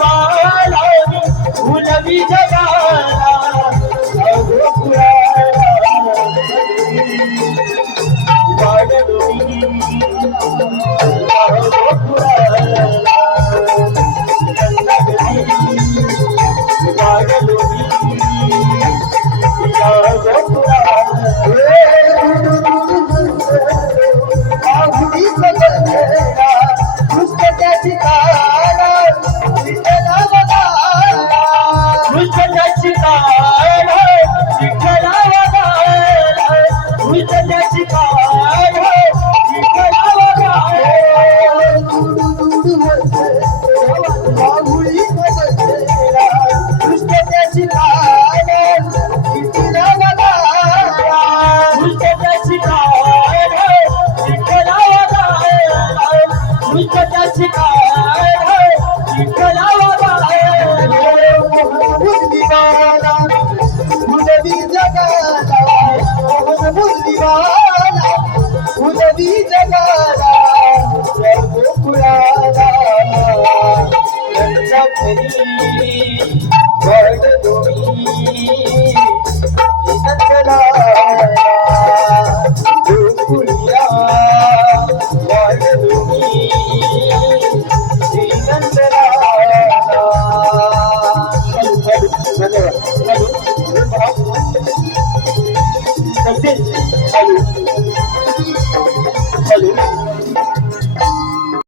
वाला उचल्याची काळ विठ्ठला वगाळला पुस्तकाची तारा विठ्ठला बघायला उचल्याची काळ विठ्ठला वगाळला मुरली जगाला या गोकुळाला त्यांच्या घरी वडलोनी नंदलाला गोकुळिया वडलोनी धन्यवाद. तसेच Aleluia.